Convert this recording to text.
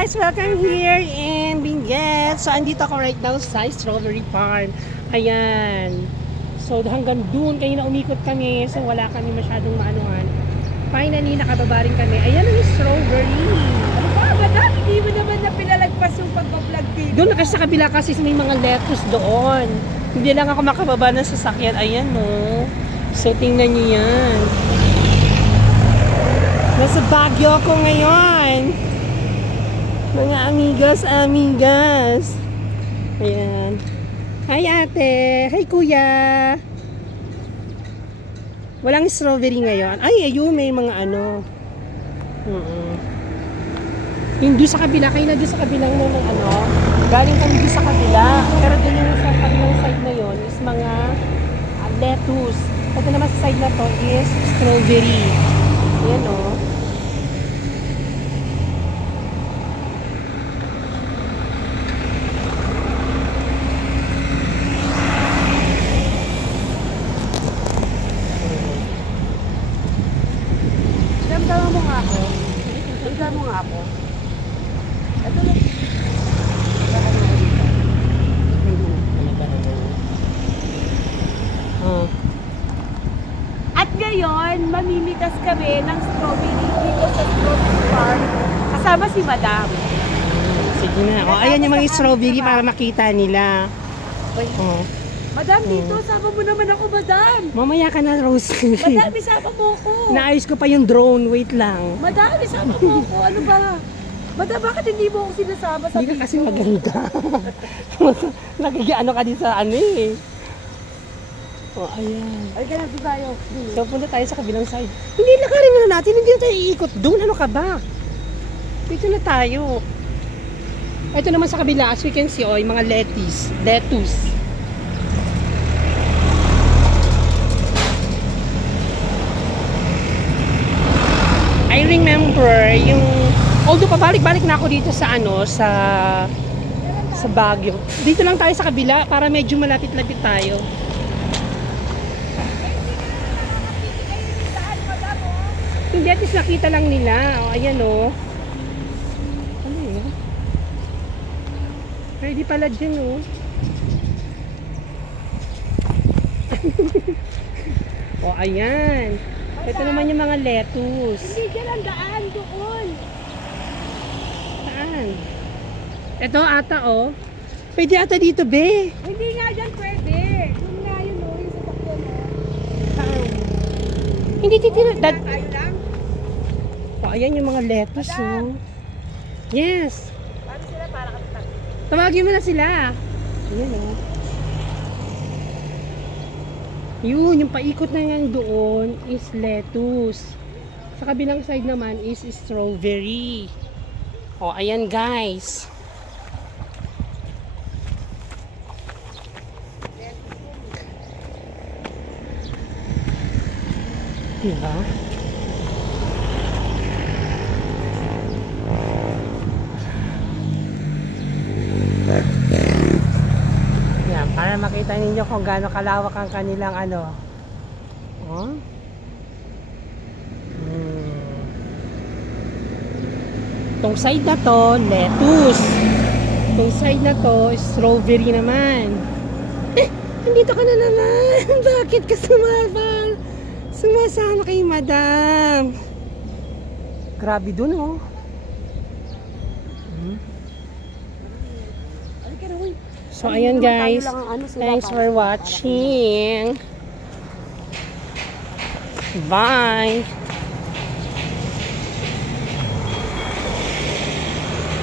guys, welcome here in Benguet. So andito ako right now sa Strawberry Farm. Ayan. So hanggang dun kayo na umikot kami. So wala kami masyadong maanuhan. Finally nakababa rin kami. Ayan ang strawberry. Ano ba? Madami, hindi mo naman na pinalagpas yung pagpa-vlog dito. Doon kasi sa kabila kasi may mga lettuce doon. Hindi lang ako makababa ng sasakyan. Ayan no. So tingnan niyo yan. Nasa Baguio ako ngayon. Mga amigas. Ayan. Hi ate. Hi kuya. Walang strawberry ngayon. Ay, ayun, may mga ano. Yung doon sa kabila. Kayo na doon sa kabilang mo ng ano. Galing kami doon sa kabila. Pero doon yung sa kabilang side na yun is mga lettuce. Ito naman sa side na to is strawberry. Ayan o. Damdaman mo nga ako. Damdaman mo nga ako. Ito lang. At ngayon, mamimitas kami ng strawberry dito sa Strawberry Farm. Kasama si Madam. Sige na. O, ayan yung mga strawberry para makita nila. O. Madam, dito, sama mo naman ako, Madam. Mamaya ka na, Rose. Madam, isama mo ako. Naayos ko pa yung drone. Wait lang. Madam, isama mo ako. Ano ba? Madam, bakit hindi mo ako sinasama sa Hindi ka kasi maganda. Nagigiano ka din sa ano eh. O, ayan. Ay, ganun tayo. So, punta tayo sa kabilang side. Hindi, lakarin na natin. Hindi na tayo iikot doon. Ano ka ba? Dito na tayo. Ito naman sa kabila, as we can see, yung mga lettuce. I remember yung although pabalik-balik na ako dito sa ano sa Baguio. Dito lang tayo sa kabila para medyo malapit-lapit tayo. Hindi, at least nakita lang nila. O, ayan o. Ano yun? Ready pala dyan o. O, ayan. Ito naman yung mga lettuce. Hindi dyan ang daan doon. Saan? Ito ata oh. Pwede ata dito be. Hindi nga dyan pwede. Yung nga yun o, yung sasakyan mo. Saan? Hindi titira. Tayo lang. Oh, ayan yung mga lettuce oh. Yes. Paano sila para kami? Tawagin mo na sila. Ayan oh. Yun, yung paikot na yan doon is lettuce. Sa kabilang side naman is strawberry. O, ayan guys. Diba? Yan, para makita ninyo kung gaano kalawak ang kanilang ano. Oh. Itong side na to, lettuce. Itong side na to, strawberry naman. Nandito ka na naman. Bakit ka sumasama kay Madam? Grabe dun oh. So ayan guys, thanks for watching. Bye!